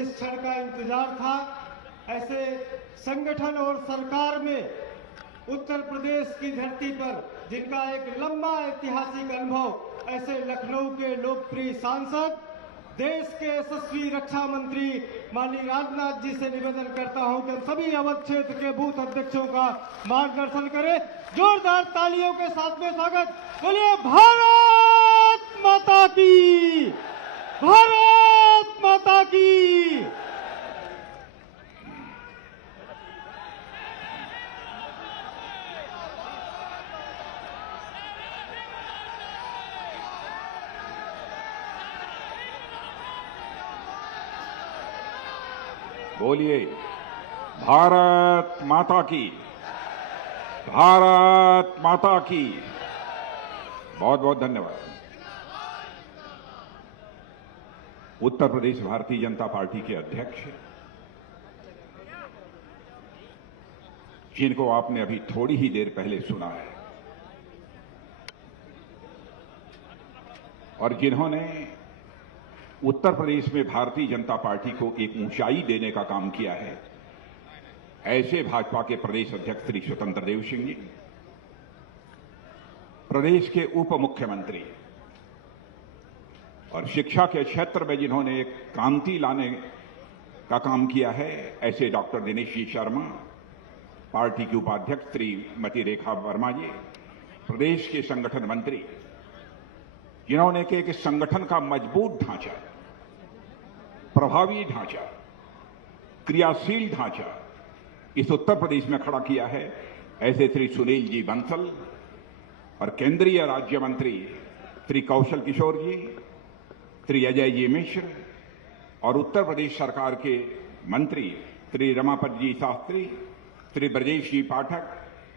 जिस क्षण का इंतजार था, ऐसे संगठन और सरकार में उत्तर प्रदेश की धरती पर जिनका एक लंबा ऐतिहासिक अनुभव, ऐसे लखनऊ के लोकप्रिय सांसद, देश के यशस्वी रक्षा मंत्री माननीय राजनाथ जी से निवेदन करता हूं कि हम सभी अवध क्षेत्र के बूथ अध्यक्षों का मार्गदर्शन करें। जोरदार तालियों के साथ में स्वागत। बोलिए भारत माता की, भारत माता की। बोलिए भारत माता की, भारत माता की। बहुत बहुत धन्यवाद। उत्तर प्रदेश भारतीय जनता पार्टी के अध्यक्ष, जिनको आपने अभी थोड़ी ही देर पहले सुना है और जिन्होंने उत्तर प्रदेश में भारतीय जनता पार्टी को एक ऊंचाई देने का काम किया है, ऐसे भाजपा के प्रदेश अध्यक्ष श्री स्वतंत्र देव सिंह जी, प्रदेश के उप मुख्यमंत्री और शिक्षा के क्षेत्र में जिन्होंने एक क्रांति लाने का काम किया है, ऐसे डॉक्टर दिनेश जी शर्मा, पार्टी के उपाध्यक्ष श्रीमती रेखा वर्मा जी, प्रदेश के संगठन मंत्री, जिन्होंने एक संगठन का मजबूत ढांचा, प्रभावी ढांचा, क्रियाशील ढांचा इस उत्तर प्रदेश में खड़ा किया है, ऐसे श्री सुनील जी बंसल और केंद्रीय राज्य मंत्री श्री कौशल किशोर जी, श्री अजय जी मिश्र और उत्तर प्रदेश सरकार के मंत्री श्री रमापत जी शास्त्री, श्री ब्रजेश जी पाठक,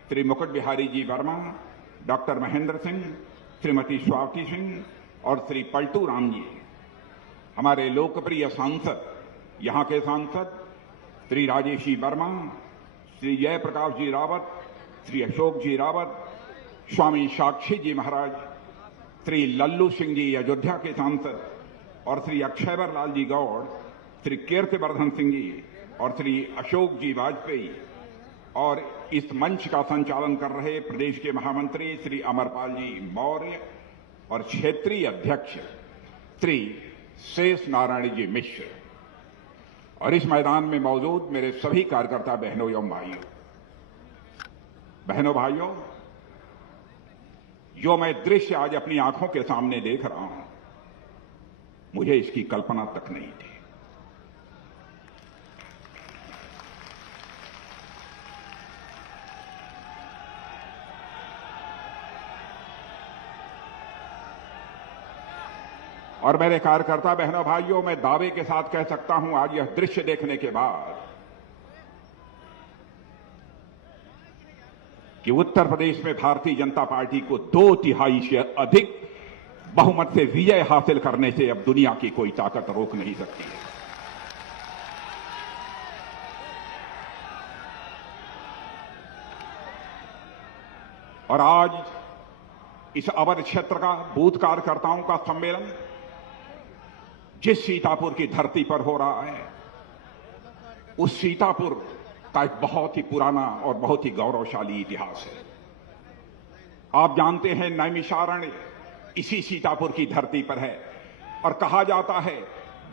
श्री मुकुट बिहारी जी वर्मा, डॉक्टर महेंद्र सिंह, श्रीमती स्वाति सिंह और श्री पलटू राम जी, हमारे लोकप्रिय सांसद, यहां के सांसद श्री राजेश जी वर्मा, श्री जयप्रकाश जी रावत, श्री अशोक जी रावत, स्वामी साक्षी जी महाराज, श्री लल्लू सिंह जी अयोध्या के सांसद और श्री अक्षयवर लाल जी गौड़, श्री कीर्तिवर्धन सिंह जी और श्री अशोक जी वाजपेयी और इस मंच का संचालन कर रहे प्रदेश के महामंत्री श्री अमरपाल जी मौर्य और क्षेत्रीय अध्यक्ष श्री शेष नारायण जी मिश्र और इस मैदान में मौजूद मेरे सभी कार्यकर्ता बहनों एवं भाइयों, जो मैं दृश्य आज अपनी आंखों के सामने देख रहा हूं, मुझे इसकी कल्पना तक नहीं थी। और मेरे कार्यकर्ता बहनों भाइयों, मैं दावे के साथ कह सकता हूं आज यह दृश्य देखने के बाद कि उत्तर प्रदेश में भारतीय जनता पार्टी को 2/3 से अधिक बहुमत से विजय हासिल करने से अब दुनिया की कोई ताकत रोक नहीं सकती है। और आज इस अवध क्षेत्र का बूथ कार्यकर्ताओं का सम्मेलन जिस सीतापुर की धरती पर हो रहा है, उस सीतापुर का एक बहुत ही पुराना और बहुत ही गौरवशाली इतिहास है। आप जानते हैं नैमिषारण्य इसी सीतापुर की धरती पर है और कहा जाता है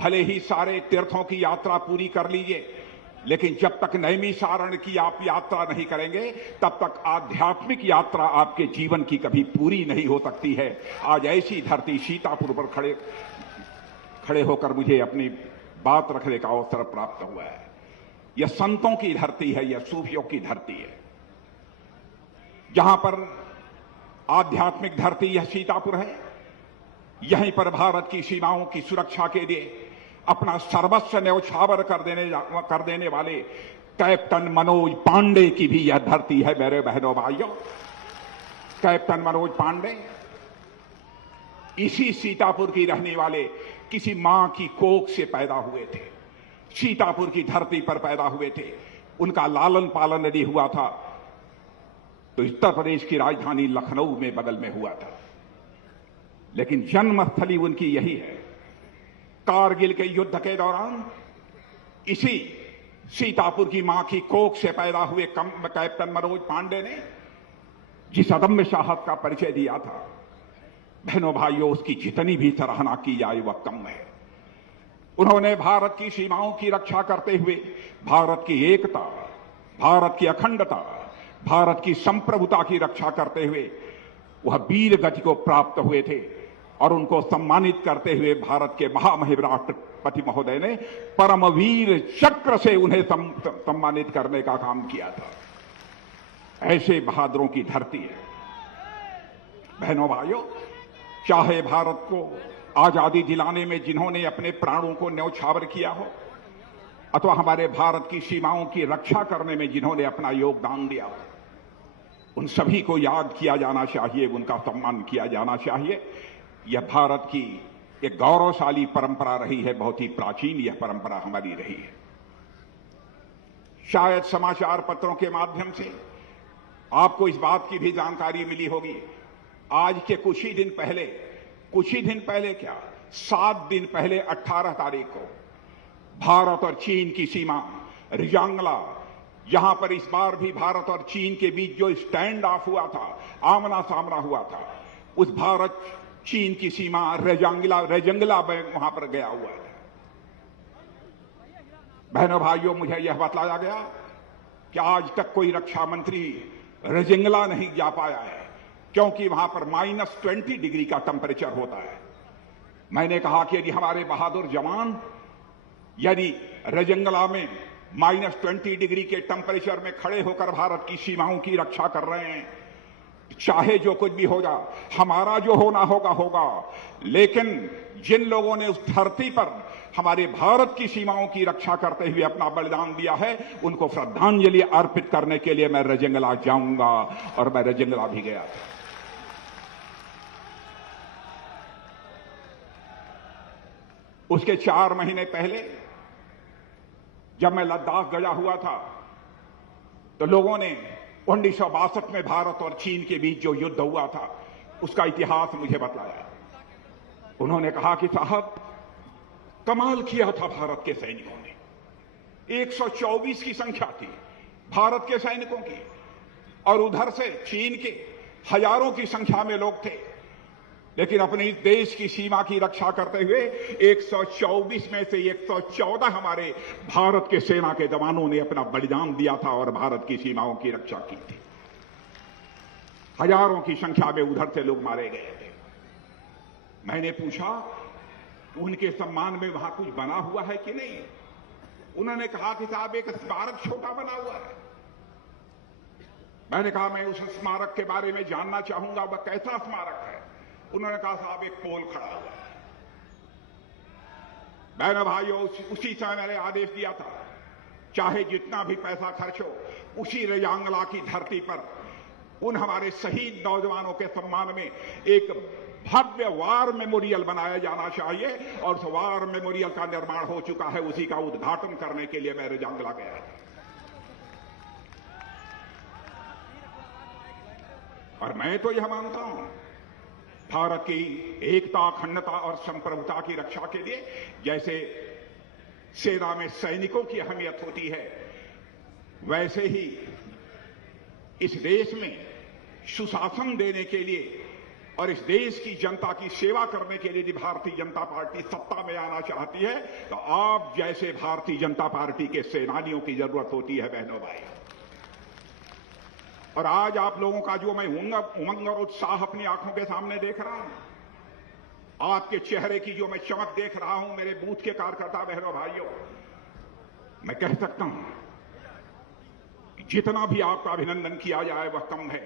भले ही सारे तीर्थों की यात्रा पूरी कर लीजिए, लेकिन जब तक नैमिषारण्य की आप यात्रा नहीं करेंगे तब तक आध्यात्मिक यात्रा आपके जीवन की कभी पूरी नहीं हो सकती है। आज ऐसी धरती सीतापुर पर खड़े होकर मुझे अपनी बात रखने का अवसर प्राप्त हुआ है। यह संतों की धरती है, यह सूफियों की धरती है, जहां पर आध्यात्मिक धरती यह सीतापुर है। यहीं पर भारत की सीमाओं की सुरक्षा के लिए अपना सर्वस्व न्यौछावर कर देने वाले कैप्टन मनोज पांडे की भी यह धरती है। मेरे बहनों भाइयों, कैप्टन मनोज पांडे इसी सीतापुर की रहने वाले किसी मां की कोख से पैदा हुए थे, सीतापुर की धरती पर पैदा हुए थे। उनका लालन पालन यदि हुआ था तो उत्तर प्रदेश की राजधानी लखनऊ में बगल में हुआ था, लेकिन जन्मस्थली उनकी यही है। कारगिल के युद्ध के दौरान इसी सीतापुर की मां की कोख से पैदा हुए कैप्टन मनोज पांडे ने जिस अदम्य साहस का परिचय दिया था, बहनों भाइयों, उसकी जितनी भी सराहना की जाए वह कम है। उन्होंने भारत की सीमाओं की रक्षा करते हुए भारत की एकता, भारत की अखंडता, भारत की संप्रभुता की रक्षा करते हुए वह वीर गति को प्राप्त हुए थे और उनको सम्मानित करते हुए भारत के महामहिम राष्ट्रपति महोदय ने परमवीर चक्र से उन्हें सम्मानित करने का काम किया था। ऐसे बहादुरों की धरती है। बहनों भाइयों, चाहे भारत को आजादी दिलाने में जिन्होंने अपने प्राणों को न्यौछावर किया हो, अथवा हमारे भारत की सीमाओं की रक्षा करने में जिन्होंने अपना योगदान दिया हो, उन सभी को याद किया जाना चाहिए, उनका सम्मान किया जाना चाहिए। यह भारत की एक गौरवशाली परंपरा रही है, बहुत ही प्राचीन यह परंपरा हमारी रही है। शायद समाचार पत्रों के माध्यम से आपको इस बात की भी जानकारी मिली होगी, आज के कुछ ही दिन पहले क्या 7 दिन पहले 18 तारीख को भारत और चीन की सीमा रिजांगला, यहां पर इस बार भी भारत और चीन के बीच जो स्टैंड ऑफ हुआ था, आमना सामना हुआ था, उस भारत चीन की सीमा रेजंगला में वहां पर गया हुआ है। बहनों भाइयों, मुझे यह बतलाया गया कि आज तक कोई रक्षा मंत्री रेजंगला नहीं जा पाया है, क्योंकि वहां पर -20 डिग्री का टेम्परेचर होता है। मैंने कहा कि यदि हमारे बहादुर जवान यदि रेजंगला में -20 डिग्री के टेम्परेचर में खड़े होकर भारत की सीमाओं की रक्षा कर रहे हैं, चाहे जो कुछ भी हो जाए, हमारा जो होना होगा, लेकिन जिन लोगों ने उस धरती पर हमारे भारत की सीमाओं की रक्षा करते हुए अपना बलिदान दिया है, उनको श्रद्धांजलि अर्पित करने के लिए मैं रेजंगला जाऊंगा, और मैं रेजंगला भी गया था। उसके 4 महीने पहले जब मैं लद्दाख गया हुआ था, तो लोगों ने 1962 में भारत और चीन के बीच जो युद्ध हुआ था उसका इतिहास मुझे बतलाया। उन्होंने कहा कि साहब, कमाल किया था भारत के सैनिकों ने। 124 की संख्या थी भारत के सैनिकों की, और उधर से चीन के हजारों की संख्या में लोग थे, लेकिन अपने देश की सीमा की रक्षा करते हुए 124 में से 114 हमारे भारत के सेना के जवानों ने अपना बलिदान दिया था और भारत की सीमाओं की रक्षा की थी। हजारों की संख्या में उधर से लोग मारे गए थे। मैंने पूछा उनके सम्मान में वहां कुछ बना हुआ है कि नहीं। उन्होंने कहा कि साहब, एक स्मारक छोटा बना हुआ है। मैंने कहा मैं उस स्मारक के बारे में जानना चाहूंगा, वह कैसा स्मारक है। उन्होंने कहा साहब, एक पोल खड़ा हुआ है। बहनों भाइयों, उसी समय मैंने आदेश दिया था, चाहे जितना भी पैसा खर्च हो, उसी रेजांगला की धरती पर उन हमारे शहीद नौजवानों के सम्मान में एक भव्य वार मेमोरियल बनाया जाना चाहिए, और उस वार मेमोरियल का निर्माण हो चुका है। उसी का उद्घाटन करने के लिए मैं रेजांगला गया था। और मैं तो यह मानता हूं, भारत की एकता, अखंडता और संप्रभुता की रक्षा के लिए जैसे सेना में सैनिकों की अहमियत होती है, वैसे ही इस देश में सुशासन देने के लिए और इस देश की जनता की सेवा करने के लिए यदि भारतीय जनता पार्टी सत्ता में आना चाहती है, तो आप जैसे भारतीय जनता पार्टी के सेनानियों की जरूरत होती है। बहनों भाई, और आज आप लोगों का जो मैं उमंग और उत्साह अपनी आंखों के सामने देख रहा हूं, आपके चेहरे की जो मैं चमक देख रहा हूं, मेरे बूथ के कार्यकर्ता बहनों भाइयों, मैं कह सकता हूं कि जितना भी आपका अभिनंदन किया जाए वह कम है।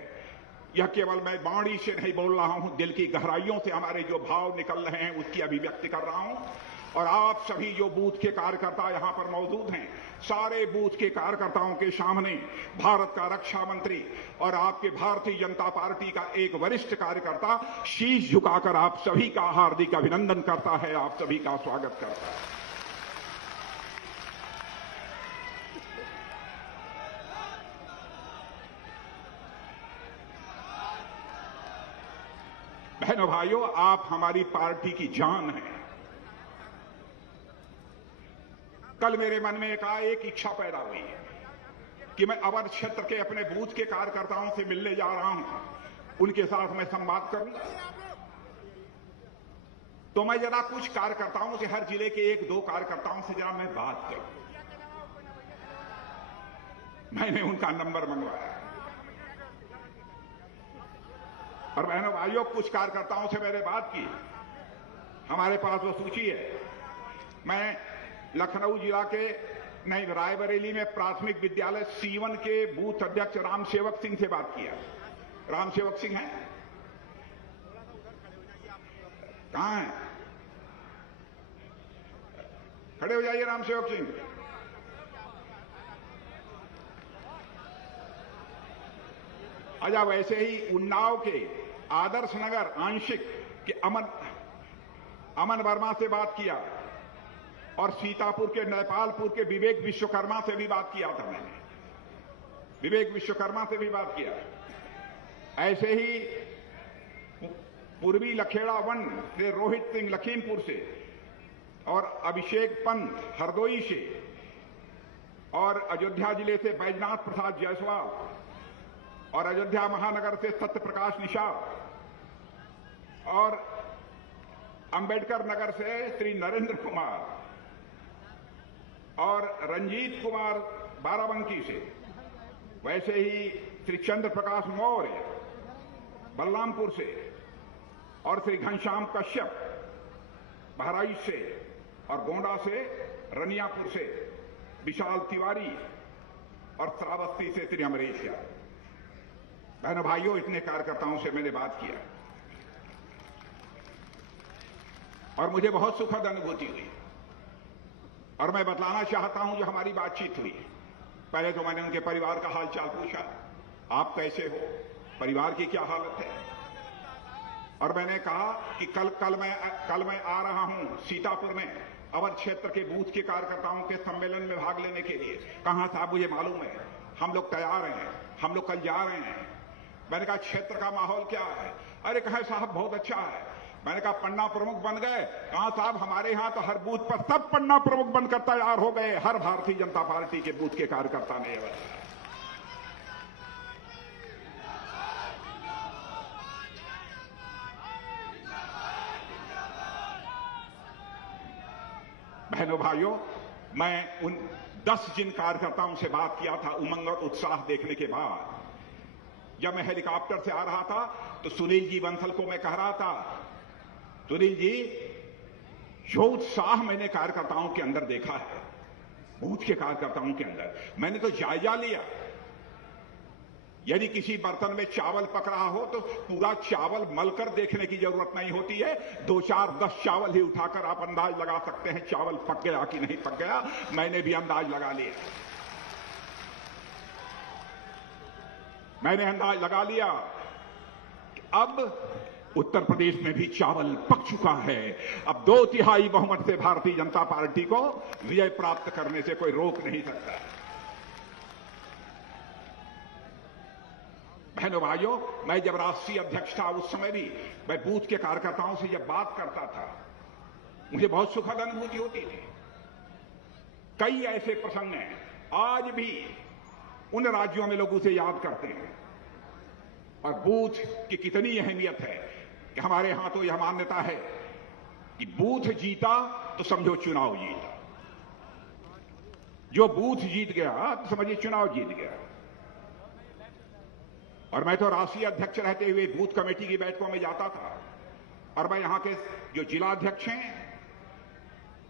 यह केवल मैं वाणी से नहीं बोल रहा हूं, दिल की गहराइयों से हमारे जो भाव निकल रहे हैं उसकी अभिव्यक्ति कर रहा हूं। और आप सभी जो बूथ के कार्यकर्ता यहां पर मौजूद हैं, सारे बूथ के कार्यकर्ताओं के सामने भारत का रक्षा मंत्री और आपके भारतीय जनता पार्टी का एक वरिष्ठ कार्यकर्ता शीश झुकाकर आप सभी का हार्दिक अभिनंदन करता है, आप सभी का स्वागत करता है। बहनों भाइयों, आप हमारी पार्टी की जान हैं। कल मेरे मन में एक इच्छा पैदा हुई कि मैं अवध क्षेत्र के अपने बूथ के कार्यकर्ताओं से मिलने जा रहा हूं, उनके साथ मैं संवाद करूंगा। तो मैं जरा कुछ कार्यकर्ताओं से, हर जिले के 1-2 कार्यकर्ताओं से जरा मैं बात करूं। मैंने उनका नंबर मंगवाया और बहनों भाइयों, कुछ कार्यकर्ताओं से मैंने बात की। हमारे पास वो सूची है। मैं लखनऊ जिला के रायबरेली में प्राथमिक विद्यालय C1 के बूथ अध्यक्ष राम सेवक सिंह से बात किया। राम सेवक सिंह हैं? कहां हैं? खड़े हो जाइए राम सेवक सिंह। अच्छा, वैसे ही उन्नाव के आदर्श नगर आंशिक के अमन वर्मा से बात किया और सीतापुर के नेपालपुर के विवेक विश्वकर्मा से भी बात किया था मैंने। विवेक विश्वकर्मा से भी बात किया। ऐसे ही पूर्वी लखेड़ा 1 से रोहित सिंह लखीमपुर से और अभिषेक पंत हरदोई से और अयोध्या जिले से बैजनाथ प्रसाद जायसवाल और अयोध्या महानगर से सत्य प्रकाश निषाद और अंबेडकर नगर से श्री नरेंद्र कुमार और रंजीत कुमार बाराबंकी से, वैसे ही श्री चंद्र प्रकाश मौर्य बलरामपुर से और श्री घनश्याम कश्यप बहराइच से और गोंडा से, रनियापुर से विशाल तिवारी और श्रावस्ती से श्री अमरीश यादव। बहनों भाइयों, इतने कार्यकर्ताओं से मैंने बात किया और मुझे बहुत सुखद अनुभूति हुई और मैं बतलाना चाहता हूं जो हमारी बातचीत हुई। पहले तो मैंने उनके परिवार का हालचाल पूछा, आप कैसे हो, परिवार की क्या हालत है। और मैंने कहा कि कल मैं आ रहा हूं सीतापुर में अवध क्षेत्र के बूथ के कार्यकर्ताओं के सम्मेलन में भाग लेने के लिए। कहां साहब, मुझे मालूम है, हम लोग तैयार हैं, हम लोग कल जा रहे हैं। मैंने कहा क्षेत्र का माहौल क्या है? अरे कहे साहब बहुत अच्छा है। मैंने कहा पन्ना प्रमुख बन गए? कहा साहब हमारे यहां तो हर बूथ पर सब पन्ना प्रमुख बनकर तैयार हो गए, हर भारतीय जनता पार्टी के बूथ के कार्यकर्ता ने। बहनों भाइयों, मैं उन 10 जिन कार्यकर्ताओं से बात किया था उमंग और उत्साह देखने के बाद, जब मैं हेलीकॉप्टर से आ रहा था तो सुनील जी बंसल को मैं कह रहा था, सुनील जी जो उत्साह मैंने कार्यकर्ताओं के अंदर देखा है, बूथ के कार्यकर्ताओं के अंदर, मैंने तो जायजा लिया। यदि किसी बर्तन में चावल पक रहा हो तो पूरा चावल मलकर देखने की जरूरत नहीं होती है, 2-4-10 चावल ही उठाकर आप अंदाज लगा सकते हैं चावल पक गया कि नहीं पक गया। मैंने भी अंदाज लगा लिया, मैंने अंदाज लगा लिया कि अब उत्तर प्रदेश में भी चावल पक चुका है। अब 2/3 बहुमत से भारतीय जनता पार्टी को विजय प्राप्त करने से कोई रोक नहीं सकता। बहनों भाइयों, मैं जब राष्ट्रीय अध्यक्ष था उस समय भी मैं बूथ के कार्यकर्ताओं से जब बात करता था मुझे बहुत सुखद अनुभूति होती थी। कई ऐसे प्रसंग हैं आज भी उन राज्यों में लोग उसे याद करते हैं और बूथ की कितनी अहमियत है कि हमारे यहां तो यह मान्यता है कि बूथ जीता तो समझो चुनाव जीता, जो बूथ जीत गया तो समझिए चुनाव जीत गया। और मैं तो राष्ट्रीय अध्यक्ष रहते हुए बूथ कमेटी की बैठकों में जाता था और मैं यहां के जो जिलाध्यक्ष हैं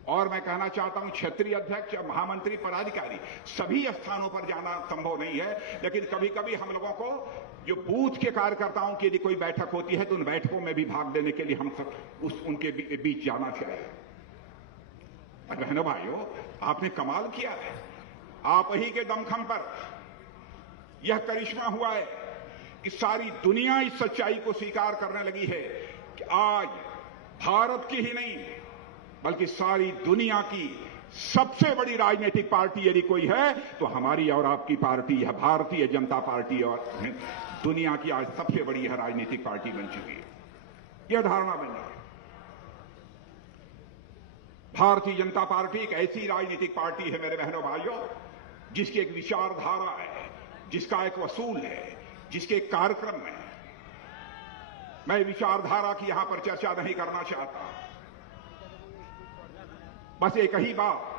और मैं कहना चाहता हूं क्षेत्रीय अध्यक्ष, महामंत्री, पदाधिकारी, सभी स्थानों पर जाना संभव नहीं है, लेकिन कभी कभी हम लोगों को जो बूथ के कार्यकर्ताओं की यदि कोई बैठक होती है तो उन बैठकों में भी भाग लेने के लिए हम सब उनके बीच जाना चाहिए। और बहनों भाइयों, आपने कमाल किया है, आप ही के दमखम पर यह करिश्मा हुआ है कि सारी दुनिया इस सच्चाई को स्वीकार करने लगी है कि आज भारत की ही नहीं बल्कि सारी दुनिया की सबसे बड़ी राजनीतिक पार्टी यदि कोई है तो हमारी और आपकी पार्टी है, भारतीय जनता पार्टी, और दुनिया की आज सबसे बड़ी यह राजनीतिक पार्टी बन चुकी है। यह धारणा बन गई। भारतीय जनता पार्टी एक ऐसी राजनीतिक पार्टी है मेरे बहनों भाइयों, जिसकी एक विचारधारा है, जिसका एक वसूल है, जिसके एक कार्यक्रम है। मैं विचारधारा की यहां पर चर्चा नहीं करना चाहता, बस एक ही बात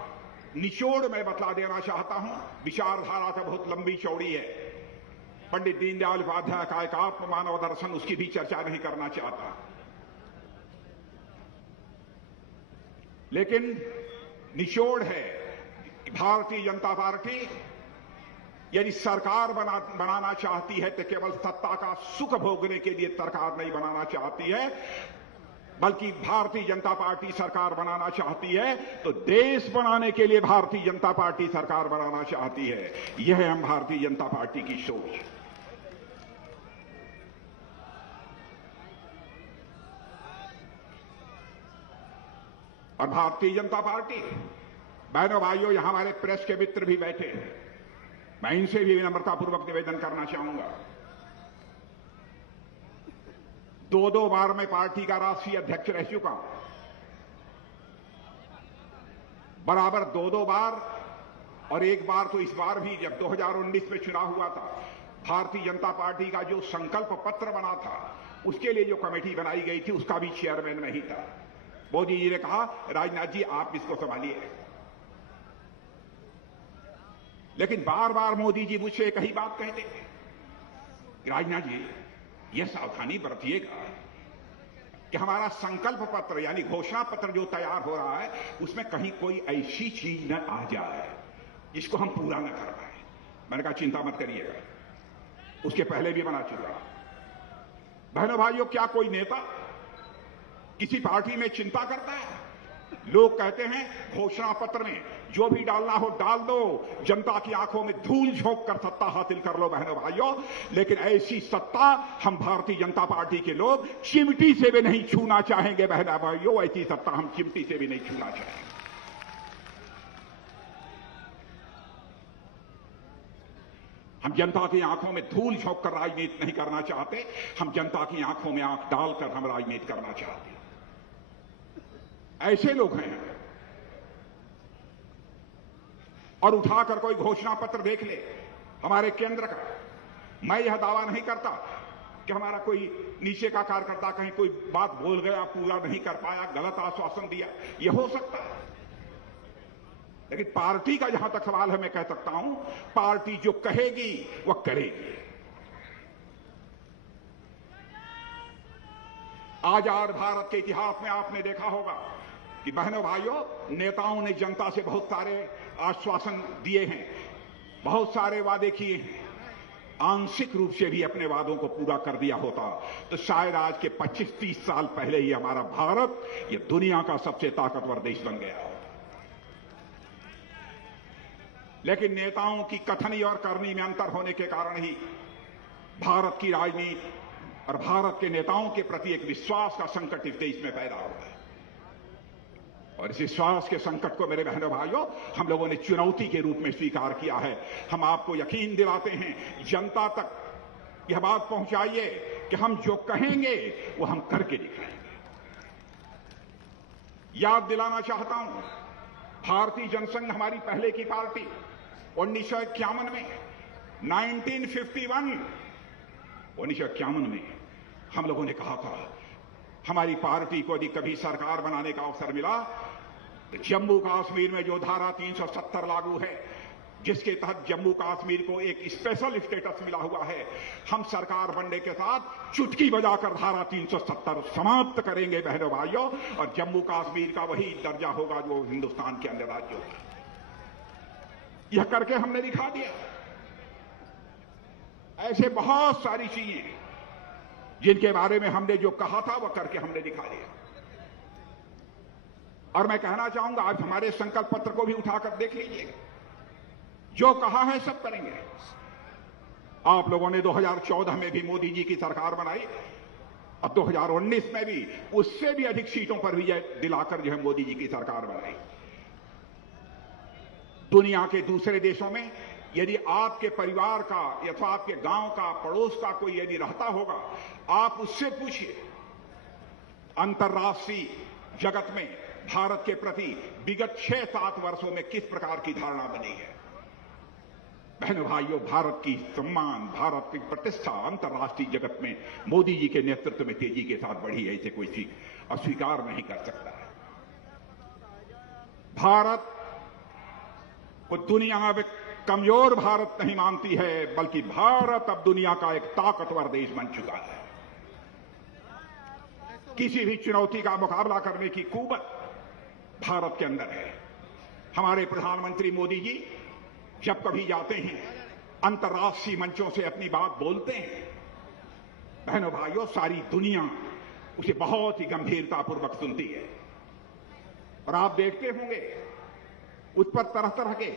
निचोड़ मैं बतला देना चाहता हूं। विचारधारा तो बहुत लंबी चौड़ी है। पंडित दीनदयाल उपाध्याय का एक आत्म मानव दर्शन, उसकी भी चर्चा नहीं करना चाहता, लेकिन निचोड़ है भारतीय जनता पार्टी यदि सरकार बनाना चाहती है तो केवल सत्ता का सुख भोगने के लिए सरकार नहीं बनाना चाहती है, बल्कि भारतीय जनता पार्टी सरकार बनाना चाहती है तो देश बनाने के लिए भारतीय जनता पार्टी सरकार बनाना चाहती है। यह है हम भारतीय जनता पार्टी की सोच। और भारतीय जनता पार्टी, बहनों भाइयों, यहां हमारे प्रेस के मित्र भी बैठे हैं, मैं इनसे भी विनम्रतापूर्वक निवेदन करना चाहूंगा। 2-2 बार मैं पार्टी का राष्ट्रीय अध्यक्ष रह चुका हूं, बराबर 2-2 बार, और एक बार तो इस बार भी जब 2019 में चुनाव हुआ था, भारतीय जनता पार्टी का जो संकल्प पत्र बना था उसके लिए जो कमेटी बनाई गई थी उसका भी चेयरमैन मैं ही था। मोदी जी ने कहा, राजनाथ जी आप इसको संभालिए, लेकिन बार बार मोदी जी मुझसे एक ही बात कहते थे, राजनाथ जी यह सावधानी बरतिएगा कि हमारा संकल्प पत्र यानी घोषणा पत्र जो तैयार हो रहा है उसमें कहीं कोई ऐसी चीज न आ जाए जिसको हम पूरा न कर पाए। मैंने कहा चिंता मत करिएगा, उसके पहले भी बना चुका। बहनों भाइयों, क्या कोई नेता किसी पार्टी में चिंता करता है? लोग कहते हैं घोषणा पत्र में जो भी डालना हो डाल दो, जनता की आंखों में धूल झोंक कर सत्ता हासिल कर लो। बहनों भाइयों, लेकिन ऐसी सत्ता हम भारतीय जनता पार्टी के लोग चिमटी से भी नहीं छूना चाहेंगे। बहनों भाइयों, ऐसी सत्ता हम चिमटी से भी नहीं छूना चाहेंगे। हम जनता की आंखों में धूल झोंक कर राजनीति नहीं करना चाहते, हम जनता की आंखों में आंख डालकर हम राजनीति करना चाहते हैं। ऐसे लोग हैं, और उठाकर कोई घोषणा पत्र देख ले हमारे केंद्र का, मैं यह दावा नहीं करता कि हमारा कोई नीचे का कार्यकर्ता कहीं कोई बात बोल गया, पूरा नहीं कर पाया, गलत आश्वासन दिया, यह हो सकता है, लेकिन पार्टी का जहां तक सवाल है मैं कह सकता हूं, पार्टी जो कहेगी वह करेगी। आजाद भारत के इतिहास में आपने देखा होगा कि बहनों भाइयों, नेताओं ने जनता से बहुत सारे आश्वासन दिए हैं, बहुत सारे वादे किए हैं, आंशिक रूप से भी अपने वादों को पूरा कर दिया होता तो शायद आज के 25-30 साल पहले ही हमारा भारत ये दुनिया का सबसे ताकतवर देश बन गया होता। लेकिन नेताओं की कथनी और करनी में अंतर होने के कारण ही भारत की राजनीति और भारत के नेताओं के प्रति एक विश्वास का संकट इस देश में पैदा हुआ है। और इस विश्वास के संकट को मेरे बहनों भाइयों हम लोगों ने चुनौती के रूप में स्वीकार किया है। हम आपको यकीन दिलाते हैं, जनता तक यह बात पहुंचाइए कि हम जो कहेंगे वो हम करके दिखाएंगे। याद दिलाना चाहता हूं, भारतीय जनसंघ हमारी पहले की पार्टी 1951 में 1951 में हम लोगों ने कहा था हमारी पार्टी को यदि कभी सरकार बनाने का अवसर मिला तो जम्मू कश्मीर में जो धारा 370 लागू है, जिसके तहत जम्मू कश्मीर को एक स्पेशल स्टेटस मिला हुआ है, हम सरकार बनने के साथ चुटकी बजाकर धारा 370 समाप्त करेंगे बहनों भाइयों, और जम्मू कश्मीर का वही दर्जा होगा जो हिंदुस्तान के अन्य राज्यों का। यह करके हमने दिखा दिया। ऐसे बहुत सारी चीजें जिनके बारे में हमने जो कहा था वह करके हमने दिखा दिया। और मैं कहना चाहूंगा, आज हमारे संकल्प पत्र को भी उठाकर देख लीजिएगा, जो कहा है सब करेंगे। आप लोगों ने 2014 में भी मोदी जी की सरकार बनाई, और 2019 में भी उससे भी अधिक सीटों पर विजय दिलाकर जो है मोदी जी की सरकार बनाई। दुनिया के दूसरे देशों में यदि आपके परिवार का या आपके गांव का, पड़ोस का कोई यदि रहता होगा, आप उससे पूछिए अंतर्राष्ट्रीय जगत में भारत के प्रति विगत 6-7 वर्षों में किस प्रकार की धारणा बनी है। बहनों भाइयों, भारत की सम्मान, भारत की प्रतिष्ठा अंतर्राष्ट्रीय जगत में मोदी जी के नेतृत्व में तेजी के साथ बढ़ी है, इसे कोई अस्वीकार नहीं कर सकता है। भारत को दुनिया में कमजोर भारत नहीं मानती है, बल्कि भारत अब दुनिया का एक ताकतवर देश बन चुका है। किसी भी चुनौती का मुकाबला करने की कुवत भारत के अंदर है। हमारे प्रधानमंत्री मोदी जी जब कभी जाते हैं, अंतर्राष्ट्रीय मंचों से अपनी बात बोलते हैं, बहनों भाइयों, सारी दुनिया उसे बहुत ही गंभीरतापूर्वक सुनती है। और आप देखते होंगे उस पर तरह तरह के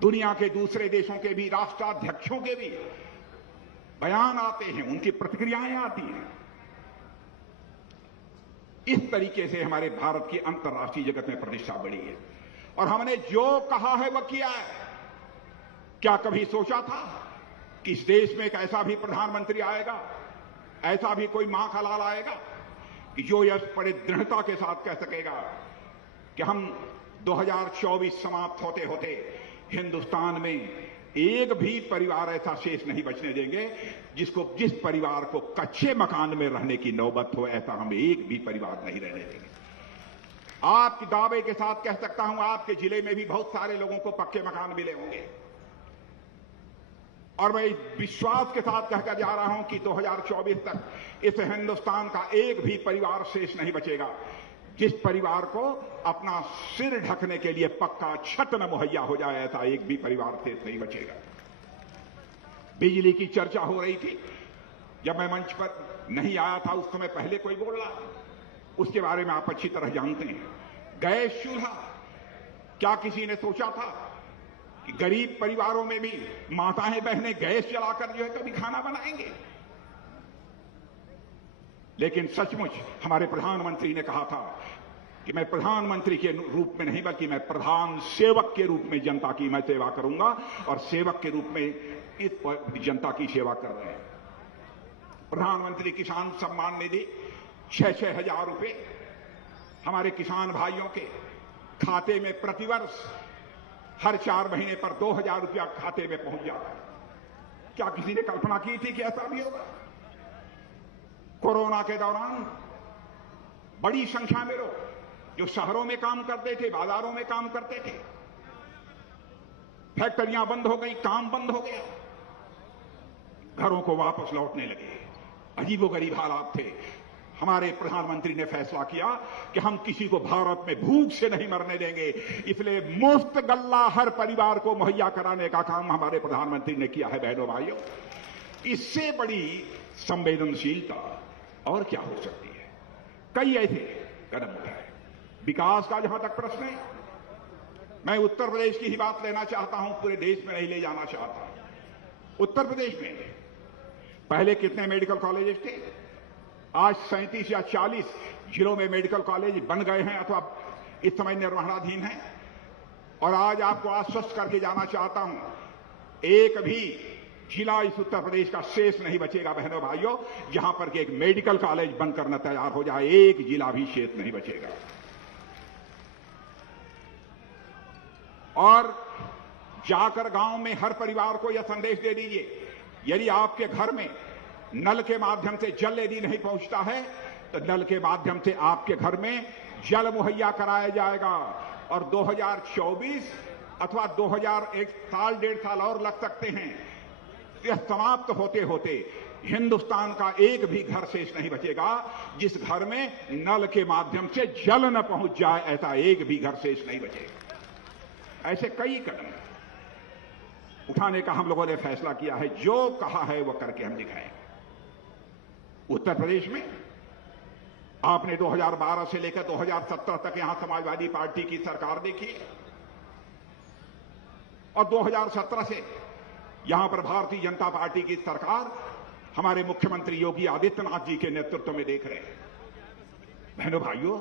दुनिया के दूसरे देशों के भी राष्ट्राध्यक्षों के भी बयान आते हैं, उनकी प्रतिक्रियाएं आती हैं। इस तरीके से हमारे भारत की अंतर्राष्ट्रीय जगत में प्रतिष्ठा बढ़ी है। और हमने जो कहा है वह किया है। क्या कभी सोचा था कि इस देश में एक ऐसा भी प्रधानमंत्री आएगा, ऐसा भी कोई मां का लाल आएगा कि जो यह बड़े दृढ़ता के साथ कह सकेगा कि हम 2024 समाप्त होते होते हिंदुस्तान में एक भी परिवार ऐसा शेष नहीं बचने देंगे जिस परिवार को कच्चे मकान में रहने की नौबत हो, ऐसा हम एक भी परिवार नहीं रहने देंगे। आपके दावे के साथ कह सकता हूं, आपके जिले में भी बहुत सारे लोगों को पक्के मकान मिले होंगे। और मैं इस विश्वास के साथ कहकर जा रहा हूं कि 2024 तक इस हिंदुस्तान का एक भी परिवार शेष नहीं बचेगा जिस परिवार को अपना सिर ढकने के लिए पक्का छत न मुहैया हो जाए, ऐसा एक भी परिवार शेष नहीं बचेगा। बिजली की चर्चा हो रही थी, जब मैं मंच पर नहीं आया था उस समय पहले कोई बोल रहा, उसके बारे में आप अच्छी तरह जानते हैं। गैस चूल्हा, क्या किसी ने सोचा था कि गरीब परिवारों में भी माताएं बहनें गैस जलाकर जो है कभी खाना बनाएंगे? लेकिन सचमुच हमारे प्रधानमंत्री ने कहा था कि मैं प्रधानमंत्री के रूप में नहीं बल्कि मैं प्रधान सेवक के रूप में जनता की मैं सेवा करूंगा, और सेवक के रूप में इस जनता की सेवा कर रहे हैं। प्रधानमंत्री किसान सम्मान निधि 6-6 हजार रुपए हमारे किसान भाइयों के खाते में प्रतिवर्ष हर 4 महीने पर 2,000 रुपया खाते में पहुंच जाता है। क्या किसी ने कल्पना की थी कि ऐसा भी होगा? कोरोना के दौरान बड़ी संख्या में लोग जो शहरों में काम करते थे, बाजारों में काम करते थे, फैक्ट्रियां बंद हो गई, काम बंद हो गया, घरों को वापस लौटने लगे। अजीबोगरीब हालात थे। हमारे प्रधानमंत्री ने फैसला किया कि हम किसी को भारत में भूख से नहीं मरने देंगे, इसलिए मुफ्त गल्ला हर परिवार को मुहैया कराने का काम हमारे प्रधानमंत्री ने किया है। बहनों भाइयों, इससे बड़ी संवेदनशीलता और क्या हो सकती है? कई ऐसे कदम उठाए। विकास का जहां तक प्रश्न है, मैं उत्तर प्रदेश की ही बात लेना चाहता हूं, पूरे देश में नहीं ले जाना चाहता। उत्तर प्रदेश में पहले कितने मेडिकल कॉलेजेस थे? आज 37 या 40 जिलों में मेडिकल कॉलेज बन गए हैं अथवा इस समय निर्माणाधीन हैं। और आज आपको आश्वस्त करके जाना चाहता हूं, एक भी जिला इस उत्तर प्रदेश का शेष नहीं बचेगा। बहनों भाइयों, जहां पर कि एक मेडिकल कॉलेज बनकर न तैयार हो जाए, एक जिला भी शेष नहीं बचेगा। और जाकर गांव में हर परिवार को यह संदेश दे दीजिए, यदि आपके घर में नल के माध्यम से जल यदि नहीं पहुंचता है तो नल के माध्यम से आपके घर में जल मुहैया कराया जाएगा। और 2024 अथवा 2001 साल 1.5 साल और लग सकते हैं। यह समाप्त होते होते हिंदुस्तान का एक भी घर शेष नहीं बचेगा जिस घर में नल के माध्यम से जल न पहुंच जाए, ऐसा एक भी घर शेष नहीं बचेगा। ऐसे कई कदम उठाने का हम लोगों ने फैसला किया है। जो कहा है वह करके हम दिखाएंगे। उत्तर प्रदेश में आपने 2012 से लेकर 2017 तक यहां समाजवादी पार्टी की सरकार देखी, और 2017 से यहां पर भारतीय जनता पार्टी की सरकार हमारे मुख्यमंत्री योगी आदित्यनाथ जी के नेतृत्व में देख रहे हैं। बहनों भाइयों,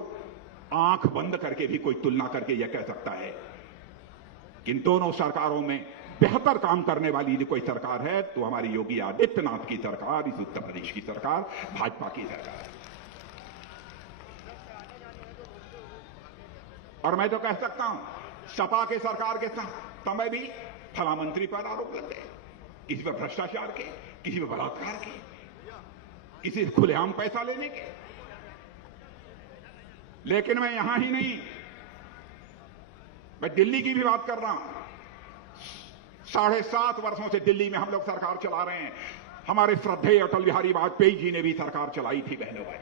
आंख बंद करके भी कोई तुलना करके यह कह सकता है कि इन दोनों सरकारों में बेहतर काम करने वाली यदि कोई सरकार है तो हमारी योगी आदित्यनाथ की सरकार, इस उत्तर प्रदेश की सरकार, भाजपा की सरकार। और मैं तो कह सकता हूं सपा के सरकार के समय भी फला मंत्री पर आरोप लग गए, किसी पर भ्रष्टाचार के, किसी पर बलात्कार के, किसी से खुलेआम पैसा लेने के। लेकिन मैं यहां ही नहीं, मैं दिल्ली की भी बात कर रहा हूं। 7.5 वर्षों से दिल्ली में हम लोग सरकार चला रहे हैं। हमारे श्रद्धेय अटल बिहारी वाजपेयी जी ने भी सरकार चलाई थी। बहनों भाई,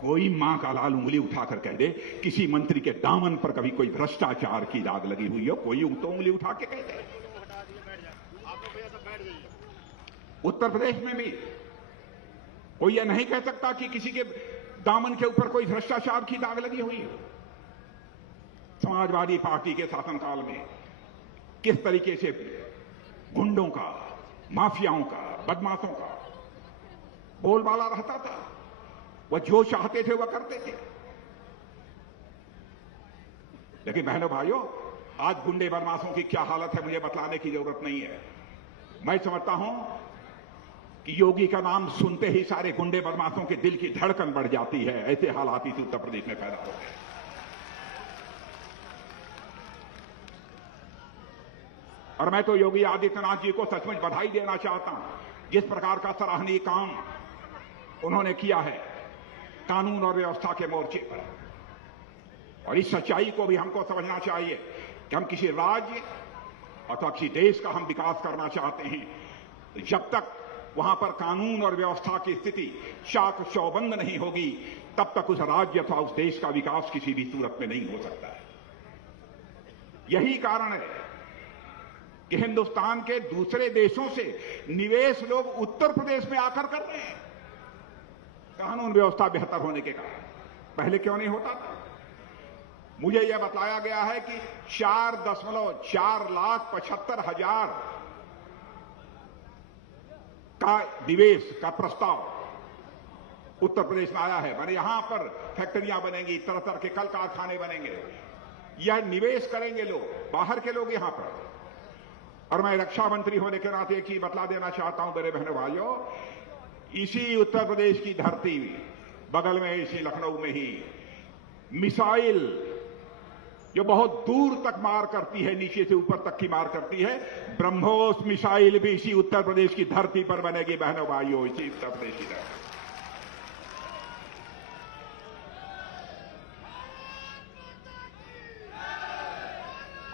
कोई मां का लाल उंगली उठाकर कह दे किसी मंत्री के दामन पर कभी कोई भ्रष्टाचार की दाग लगी हुई हो, कोई तो उंगली उठा के कह दे। उत्तर प्रदेश में भी कोई यह नहीं कह सकता कि किसी के दामन के ऊपर कोई भ्रष्टाचार की दाग लगी हुई हो। समाजवादी पार्टी के शासनकाल में किस तरीके से गुंडों का, माफियाओं का, बदमाशों का बोलबाला रहता था, वह जो चाहते थे वह करते थे। लेकिन बहनों भाइयों, आज गुंडे बदमाशों की क्या हालत है मुझे बतलाने की जरूरत नहीं है। मैं समझता हूं कि योगी का नाम सुनते ही सारे गुंडे बदमाशों के दिल की धड़कन बढ़ जाती है। ऐसे हालात इस उत्तर प्रदेश में पैदा हो गए। और मैं तो योगी आदित्यनाथ जी को सचमुच बधाई देना चाहता हूं, जिस प्रकार का सराहनीय काम उन्होंने किया है कानून और व्यवस्था के मोर्चे पर। और इस सच्चाई को भी हमको समझना चाहिए कि हम किसी राज्य अथवा किसी देश का हम विकास करना चाहते हैं, जब तक वहां पर कानून और व्यवस्था की स्थिति चाक चौबंद नहीं होगी, तब तक उस राज्य अथवा उस देश का विकास किसी भी सूरत में नहीं हो सकता है। यही कारण है कि हिंदुस्तान के दूसरे देशों से निवेश लोग उत्तर प्रदेश में आकर कर रहे हैं, कानून व्यवस्था बेहतर होने के कारण। पहले क्यों नहीं होता था? मुझे यह बताया गया है कि 4,75,00,000 का निवेश का प्रस्ताव उत्तर प्रदेश में आया है। माने यहां पर फैक्ट्रियां बनेंगी, तरह तरह के कल कारखाने बनेंगे, यह निवेश करेंगे लोग, बाहर के लोग यहां पर। और मैं रक्षा मंत्री होने के नाते एक चीज बतला देना चाहता हूं मेरे बहनों भाइयों, इसी उत्तर प्रदेश की धरती बगल में, इसी लखनऊ में ही मिसाइल जो बहुत दूर तक मार करती है, नीचे से ऊपर तक की मार करती है, ब्रह्मोस मिसाइल भी इसी उत्तर प्रदेश की धरती पर बनेगी बहनों भाइयों, इसी उत्तर प्रदेश की धरती।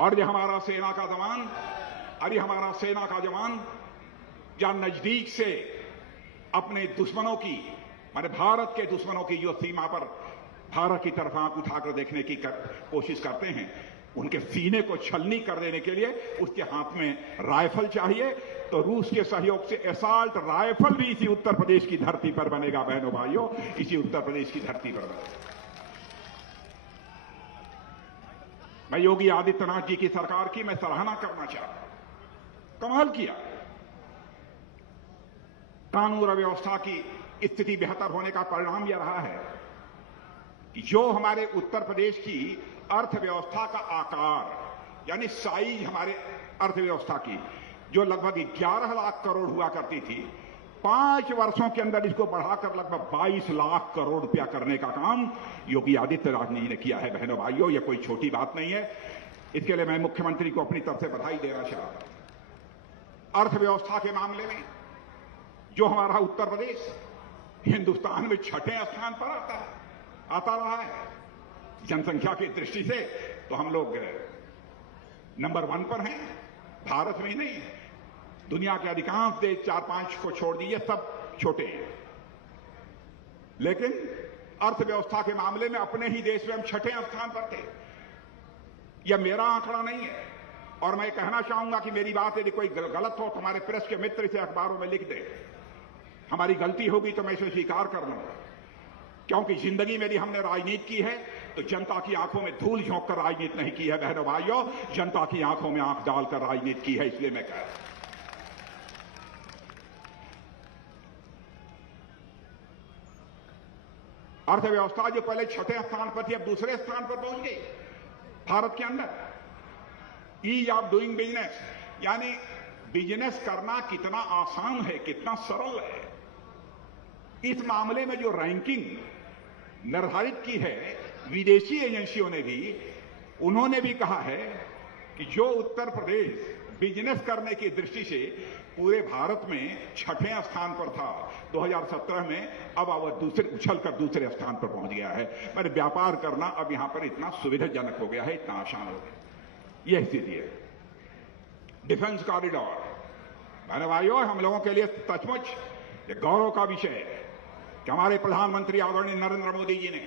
और ये हमारा सेना का जवान, अरे हमारा सेना का जवान जहां नजदीक से अपने दुश्मनों की, माने भारत के दुश्मनों की जो सीमा पर भारत की तरफ आंख उठाकर देखने की कोशिश करते हैं, उनके सीने को छलनी कर देने के लिए उसके हाथ में राइफल चाहिए। तो रूस के सहयोग से एसाल्ट राइफल भी इसी उत्तर प्रदेश की धरती पर बनेगा बहनों भाइयों, इसी उत्तर प्रदेश की धरती पर बनेगा। मैं योगी आदित्यनाथ जी की सरकार की मैं सराहना करना चाहता हूं। कमाल किया, कानून और व्यवस्था की स्थिति बेहतर होने का परिणाम यह रहा है कि जो हमारे उत्तर प्रदेश की अर्थव्यवस्था का आकार, यानी साइज हमारे अर्थव्यवस्था की, जो लगभग 11 लाख करोड़ हुआ करती थी, 5 वर्षों के अंदर इसको बढ़ाकर लगभग 22 लाख करोड़ रुपया करने का काम योगी आदित्यनाथ जी ने किया है बहनों भाइयों। यह कोई छोटी बात नहीं है। इसके लिए मैं मुख्यमंत्री को अपनी तरफ से बधाई देना चाहता हूं। अर्थव्यवस्था के मामले में जो हमारा उत्तर प्रदेश हिंदुस्तान में 6ठे स्थान पर आता रहा है। जनसंख्या की दृष्टि से तो हम लोग नंबर 1 पर हैं, भारत में ही नहीं, दुनिया के अधिकांश देश 4-5 को छोड़ दीजिए, सब छोटे हैं। लेकिन अर्थव्यवस्था के मामले में अपने ही देश में हम 6ठे स्थान पर थे। यह मेरा आंकड़ा नहीं है, और मैं कहना चाहूंगा कि मेरी बात यदि कोई गलत हो तो हमारे प्रेस के मित्र इसे अखबारों में लिख दे। हमारी गलती होगी तो मैं इसे स्वीकार कर लूंगा, क्योंकि जिंदगी में यदि हमने राजनीति की है तो जनता की आंखों में धूल झोंक कर राजनीति नहीं की है बहनों भाइयों, जनता की आंखों में आंख डालकर राजनीति की है। इसलिए मैं कह रहा हूं, अर्थव्यवस्था जो पहले 6ठे स्थान पर थी अब दूसरे स्थान पर पहुंच गई भारत के अंदर। ईज ऑफ डूइंग बिजनेस, यानी बिजनेस करना कितना आसान है, कितना सरल है, इस मामले में जो रैंकिंग निर्धारित की है विदेशी एजेंसियों ने भी, उन्होंने भी कहा है कि जो उत्तर प्रदेश बिजनेस करने की दृष्टि से पूरे भारत में 6वें स्थान पर था 2017 में, अब वह उछलकर दूसरे स्थान पर पहुंच गया है। मैंने व्यापार करना अब यहां पर इतना सुविधाजनक हो गया है, इतना आसान हो गया। यह स्थिति है। डिफेंस कॉरिडोर, मैंने भाइयों, हम लोगों के लिए सचमुच एक गौरव का विषय है कि हमारे प्रधानमंत्री आदरणीय नरेंद्र मोदी जी ने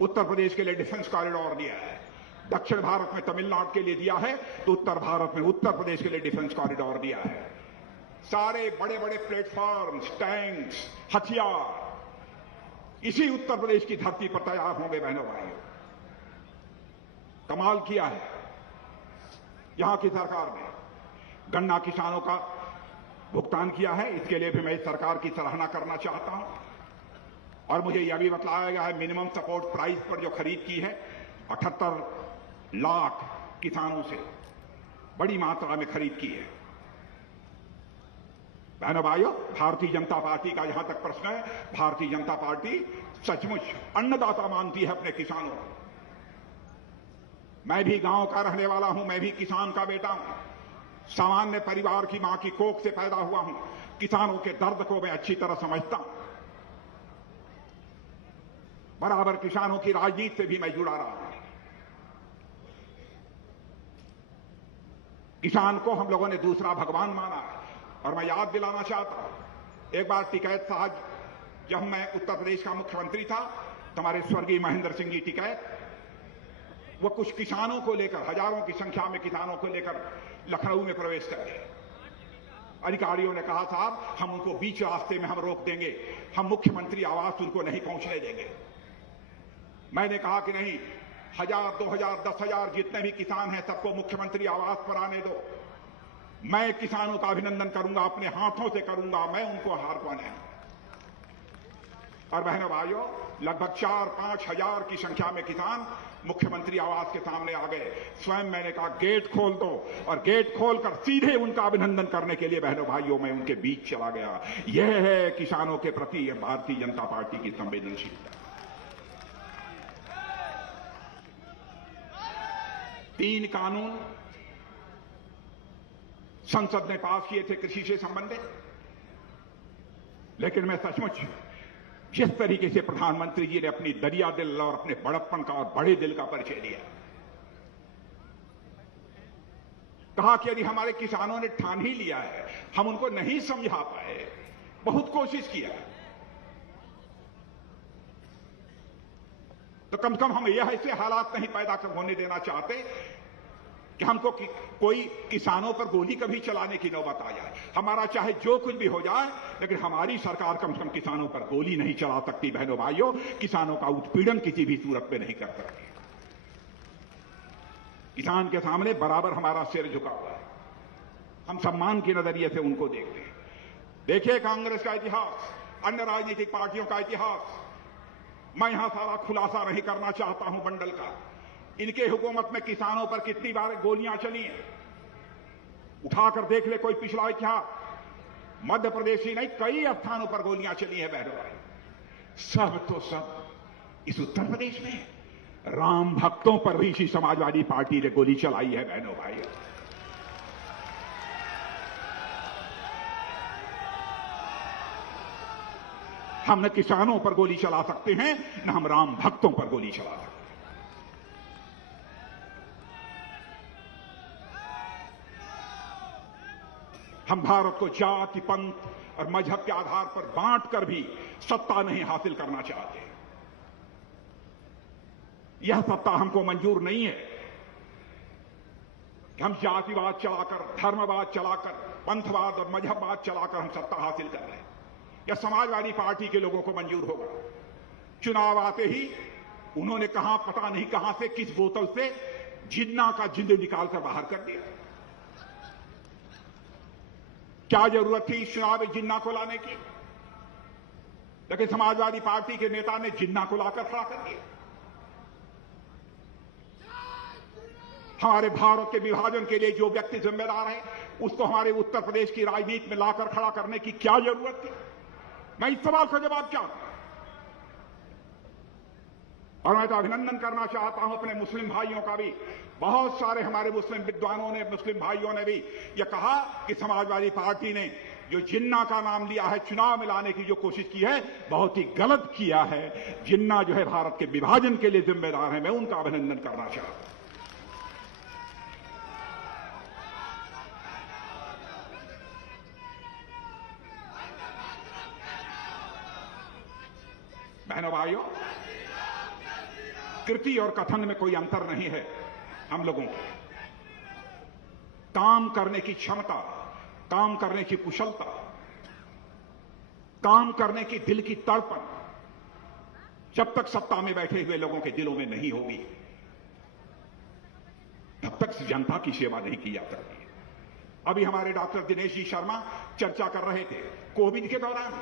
उत्तर प्रदेश के लिए डिफेंस कॉरिडोर दिया है। दक्षिण भारत में तमिलनाडु के लिए दिया है, तो उत्तर भारत में उत्तर प्रदेश के लिए डिफेंस कॉरिडोर दिया है। सारे बड़े बड़े प्लेटफॉर्म्स, टैंक्स, हथियार इसी उत्तर प्रदेश की धरती पर तैयार होंगे। बहनों भाइयों, कमाल किया है यहां की सरकार ने। गन्ना किसानों का भुगतान किया है, इसके लिए भी मैं इस सरकार की सराहना करना चाहता हूं। और मुझे यह भी बताया गया है मिनिमम सपोर्ट प्राइस पर जो खरीद की है 78 लाख किसानों से बड़ी मात्रा में खरीद की है। बहनों भाइयों, भारतीय जनता पार्टी का जहां तक प्रश्न है, भारतीय जनता पार्टी सचमुच अन्नदाता मानती है अपने किसानों को। मैं भी गांव का रहने वाला हूं, मैं भी किसान का बेटा हूं, सामान्य परिवार की मां की कोख से पैदा हुआ हूं। किसानों के दर्द को मैं अच्छी तरह समझता हूं। बराबर किसानों की राजनीति से भी मैं जुड़ा रहा हूं। किसान को हम लोगों ने दूसरा भगवान माना है। और मैं याद दिलाना चाहता हूं, एक बार टिकैत साहब, जब मैं उत्तर प्रदेश का मुख्यमंत्री था, तो हमारे स्वर्गीय महेंद्र सिंह जी टिकैत, वो कुछ किसानों को लेकर, हजारों की संख्या में किसानों को लेकर लखनऊ में प्रवेश कर गए। अधिकारियों ने कहा, साहब हम उनको बीच रास्ते में हम रोक देंगे, हम मुख्यमंत्री आवास उनको नहीं पहुंचने देंगे। मैंने कहा कि नहीं, 1000, 2000, 10,000 जितने भी किसान हैं सबको मुख्यमंत्री आवास पर आने दो। मैं किसानों का अभिनंदन करूंगा, अपने हाथों से करूंगा, मैं उनको हार पाने। और बहनों भाइयों, लगभग 4-5 हजार की संख्या में किसान मुख्यमंत्री आवास के सामने आ गए। स्वयं मैंने कहा गेट खोल दो, और गेट खोलकर सीधे उनका अभिनंदन करने के लिए बहनों भाइयों मैं उनके बीच चला गया। यह है किसानों के प्रति भारतीय जनता पार्टी की संवेदनशीलता। 3 कानून संसद ने पास किए थे कृषि से संबंधित, लेकिन मैं सचमुच जिस तरीके से प्रधानमंत्री जी ने अपनी दरिया दिल और अपने बड़प्पन का और बड़े दिल का परिचय दिया, कहा कि यदि हमारे किसानों ने ठान ही लिया है, हम उनको नहीं समझा पाए, बहुत कोशिश किया, तो कम से कम हम यह ऐसे हालात नहीं पैदा होने देना चाहते कि हमको कोई किसानों पर गोली कभी चलाने की नौबत आ जाए। हमारा चाहे जो कुछ भी हो जाए, लेकिन हमारी सरकार कम से कम किसानों पर गोली नहीं चला सकती। बहनों भाइयों, किसानों का उत्पीड़न किसी भी सूरत में नहीं कर सकती। किसान के सामने बराबर हमारा सिर झुका हुआ है, हम सम्मान के नजरिए से उनको देखते हैं। देखिए कांग्रेस का इतिहास, अन्य राजनीतिक पार्टियों का इतिहास, मैं यहां सारा खुलासा नहीं करना चाहता हूं बंडल का। इनके हुकूमत में किसानों पर कितनी बार गोलियां चली हैं, उठाकर देख ले कोई पिछला इतिहास। मध्य प्रदेश ही नहीं, कई स्थानों पर गोलियां चली हैं बहनों भाई। सब तो सब इस उत्तर प्रदेश में राम भक्तों पर भी इसी समाजवादी पार्टी ने गोली चलाई है बहनों भाई। हम न किसानों पर गोली चला सकते हैं, न हम राम भक्तों पर गोली चला सकते हैं। हम भारत को जाति, पंथ और मजहब के आधार पर बांटकर भी सत्ता नहीं हासिल करना चाहते। यह सत्ता हमको मंजूर नहीं है कि हम जातिवाद चलाकर, धर्मवाद चलाकर, पंथवाद और मजहबवाद चलाकर हम सत्ता हासिल कर रहे हैं। यह समाजवादी पार्टी के लोगों को मंजूर होगा। चुनाव आते ही उन्होंने कहां, पता नहीं कहां से, किस बोतल से जिन्ना का जिंद निकालकर बाहर कर दिया। क्या जरूरत थी इस चुनाव में जिन्ना को लाने की? लेकिन समाजवादी पार्टी के नेता ने जिन्ना को लाकर खड़ा कर दिया। हमारे भारत के विभाजन के लिए जो व्यक्ति जिम्मेदार है, उसको हमारे उत्तर प्रदेश की राजनीति में लाकर खड़ा करने की क्या जरूरत थी? मैं इस सवाल का जवाब चाहता हूं। और मैं तो अभिनंदन करना चाहता हूं अपने मुस्लिम भाइयों का भी। बहुत सारे हमारे मुस्लिम विद्वानों ने, मुस्लिम भाइयों ने भी यह कहा कि समाजवादी पार्टी ने जो जिन्ना का नाम लिया है, चुनाव में लाने की जो कोशिश की है, बहुत ही गलत किया है। जिन्ना जो है भारत के विभाजन के लिए जिम्मेदार है। मैं उनका अभिनंदन करना चाहता हूं। बहनों भाइयों, कृति और कथन में कोई अंतर नहीं है। हम लोगों को काम करने की क्षमता, काम करने की कुशलता, काम करने की दिल की तड़पन जब तक सत्ता में बैठे हुए लोगों के दिलों में नहीं होगी, तब तक जनता की सेवा नहीं की जा सकती। अभी हमारे डॉक्टर दिनेश जी शर्मा चर्चा कर रहे थे कोविड के दौरान।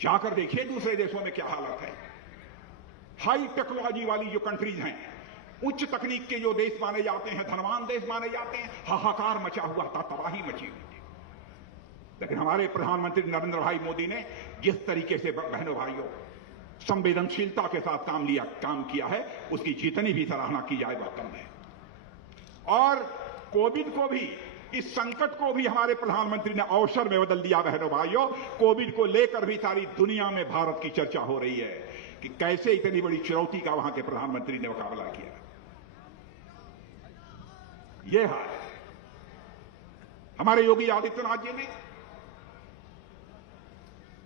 जाकर देखिए दूसरे देशों में क्या हालत है। हाई टेक्नोलॉजी वाली जो कंट्रीज हैं, उच्च तकनीक के जो देश माने जाते हैं, धनवान देश माने जाते हैं, हाहाकार मचा हुआ था, तबाही मची हुई थी। लेकिन हमारे प्रधानमंत्री नरेंद्र भाई मोदी ने जिस तरीके से बहनों भाइयों संवेदनशीलता के साथ काम किया है, उसकी जितनी भी सराहना की जाए वह कम है। और कोविड को भी, इस संकट को भी हमारे प्रधानमंत्री ने अवसर में बदल दिया। बहनों भाइयों, कोविड को लेकर भी सारी दुनिया में भारत की चर्चा हो रही है कि कैसे इतनी बड़ी चुनौती का वहां के प्रधानमंत्री ने मुकाबला किया। यह हाल है। हमारे योगी आदित्यनाथ जी ने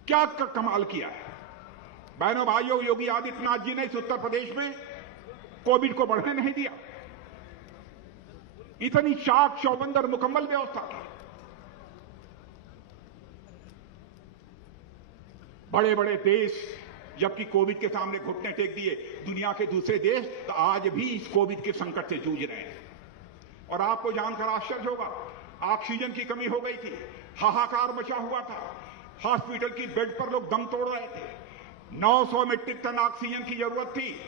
क्या कमाल किया है। बहनों भाइयों, योगी आदित्यनाथ जी ने इस उत्तर प्रदेश में कोविड को बढ़ने नहीं दिया। इतनी चाक चौबंद और मुकम्मल व्यवस्था की। बड़े बड़े देश जबकि कोविड के सामने घुटने टेक दिए, दुनिया के दूसरे देश तो आज भी इस कोविड के संकट से जूझ रहे हैं। और आपको जानकर आश्चर्य होगा, ऑक्सीजन की कमी हो गई थी, हाहाकार मचा हुआ था, हॉस्पिटल की बेड पर लोग दम तोड़ रहे थे, 900 मीट्रिक टन ऑक्सीजन की जरूरत थी।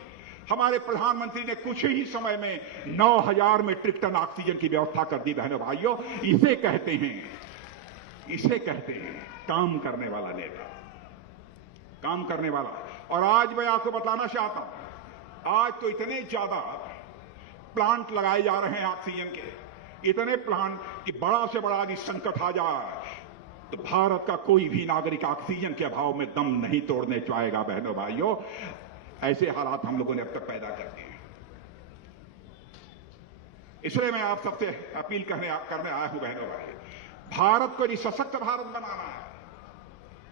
हमारे प्रधानमंत्री ने कुछ ही समय में 9000 मीट्रिक टन ऑक्सीजन की व्यवस्था कर दी। बहनों भाइयों, इसे कहते हैं काम करने वाला नेता, काम करने वाला। और आज मैं आपको बताना चाहता हूं, आज तो इतने ज्यादा प्लांट लगाए जा रहे हैं ऑक्सीजन के, इतने प्लांट कि बड़ा से बड़ा यदि संकट आ जाए तो भारत का कोई भी नागरिक ऑक्सीजन के अभाव में दम नहीं तोड़ने चाहेगा। बहनों भाइयों, ऐसे हालात हम लोगों ने अब तक पैदा कर दिए हैं। इसलिए मैं आप सबसे अपील करने आया हूं बहनों भाई, भारत को यदि सशक्त भारत बनाना है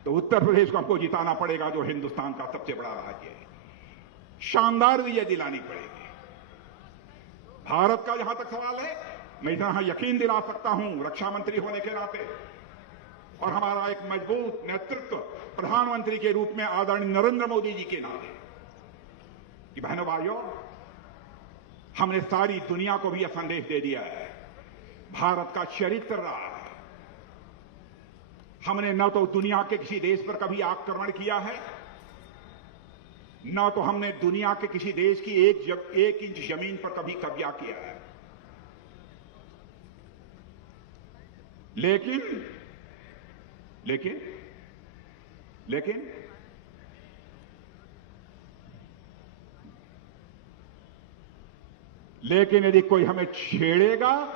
तो उत्तर प्रदेश को हमको जिताना पड़ेगा, जो हिंदुस्तान का सबसे बड़ा राज्य है। शानदार विजय दिलानी पड़ेगी। भारत का जहां तक सवाल है, मैं यहां यकीन दिला सकता हूं रक्षा मंत्री होने के नाते, और हमारा एक मजबूत नेतृत्व प्रधानमंत्री के रूप में आदरणीय नरेंद्र मोदी जी के नाते, कि बहनों भाइयों, हमने सारी दुनिया को भी यह संदेश दे दिया है, भारत का चरित्र रहा है। हमने न तो दुनिया के किसी देश पर कभी आक्रमण किया है, न तो हमने दुनिया के किसी देश की एक इंच जमीन पर कभी कब्जा किया है। लेकिन यदि कोई हमें छेड़ेगा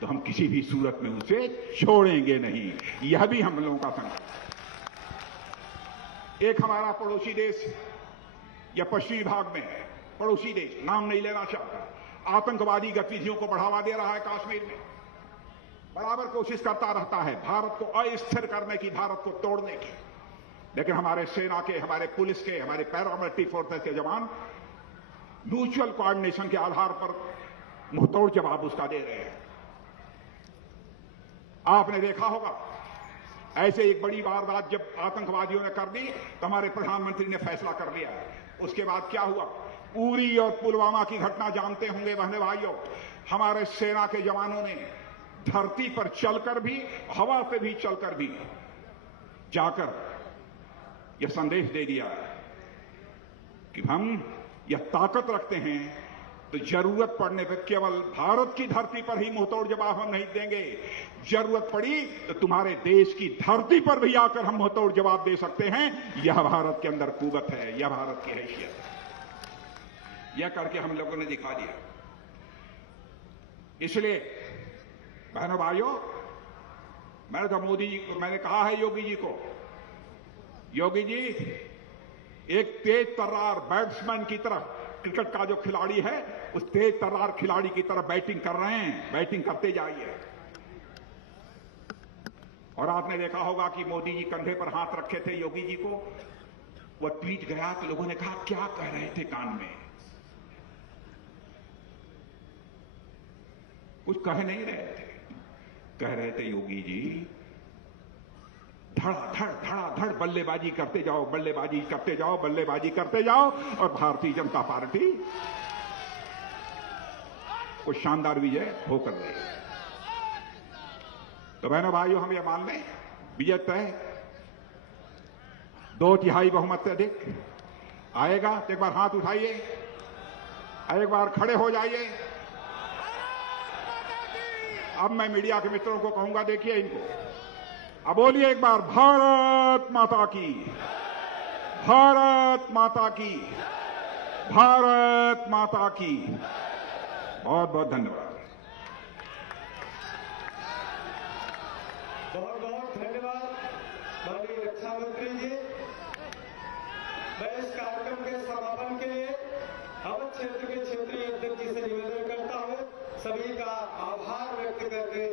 तो हम किसी भी सूरत में उसे छोड़ेंगे नहीं। यह भी हम लोगों का संकल्प है। एक हमारा पड़ोसी देश या पश्चिमी भाग में है, पड़ोसी देश, नाम नहीं लेना चाहता, आतंकवादी गतिविधियों को बढ़ावा दे रहा है कश्मीर में, बराबर कोशिश करता रहता है भारत को अस्थिर करने की, भारत को तोड़ने की। लेकिन हमारे सेना के, हमारे पुलिस के, हमारे पैरामिलिट्री फोर्सेस के जवान म्यूचुअल कोऑर्डिनेशन के आधार पर मुंहतोड़ जवाब उसका दे रहे हैं। आपने देखा होगा, ऐसे एक बड़ी वारदात जब आतंकवादियों ने कर दी तो हमारे प्रधानमंत्री ने फैसला कर लिया। उसके बाद क्या हुआ, उरी और पुलवामा की घटना जानते होंगे बहने भाइयों। हमारे सेना के जवानों ने धरती पर चलकर भी, हवा से भी चलकर भी जाकर यह संदेश दे दिया कि हम यह ताकत रखते हैं तो जरूरत पड़ने पर केवल भारत की धरती पर ही मुंहतोड़ जवाब हम नहीं देंगे, जरूरत पड़ी तो तुम्हारे देश की धरती पर भी आकर हम मुंहतोड़ जवाब दे सकते हैं। यह भारत के अंदर कुवत है, यह भारत की हैसियत है। यह करके हम लोगों ने दिखा दिया। इसलिए बहनों भाइयों, मैंने तो मोदी जी को, मैंने कहा है योगी जी को, योगी जी एक तेज तर्रार बैट्समैन की तरह, क्रिकेट का जो खिलाड़ी है उस तेज तर्रार खिलाड़ी की तरह बैटिंग कर रहे हैं, बैटिंग करते जाइए। और आपने देखा होगा कि मोदी जी कंधे पर हाथ रखे थे योगी जी को, वह ट्वीट गया तो लोगों ने कहा क्या कह रहे थे कान में, कुछ कह नहीं रहे थे, कह रहे थे योगी जी धड़ाधड़ बल्लेबाजी करते जाओ, बल्लेबाजी करते जाओ, बल्लेबाजी करते जाओ और भारतीय जनता पार्टी को शानदार विजय होकर रही। तो बहनों भाइयों, हम ये मान लें विजय तय, 2/3 बहुमत से अधिक आएगा। तो एक बार हाथ उठाइए, एक बार खड़े हो जाइए। अब मैं मीडिया के मित्रों को कहूंगा, देखिए इनको, अब बोलिए एक बार, भारत माता की, भारत माता की, भारत माता की। बहुत बहुत धन्यवाद। बहुत बहुत धन्यवाद माननीय रक्षा मंत्री जी। मैं इस कार्यक्रम के समापन के लिए अवध क्षेत्र के क्षेत्रीय अध्यक्ष जी से निवेदन करता हूं, सभी का आभार व्यक्त करके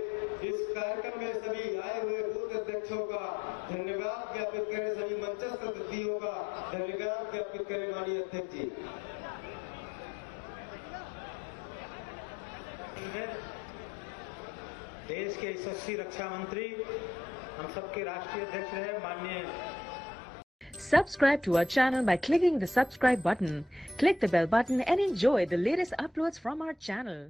इस कार्यक्रम में सभी आए हुए बूथ अध्यक्षों का धन्यवाद ज्ञापित करें, सभी मंचस्थ अतिथियों का धन्यवाद ज्ञापित करें माननीय अध्यक्ष जी। देश के यशस्वी रक्षा मंत्री, हम सबके राष्ट्रीय अध्यक्ष रहे माननीय। Subscribe to our channel by clicking the subscribe button. Click the bell button and enjoy the latest uploads from our channel.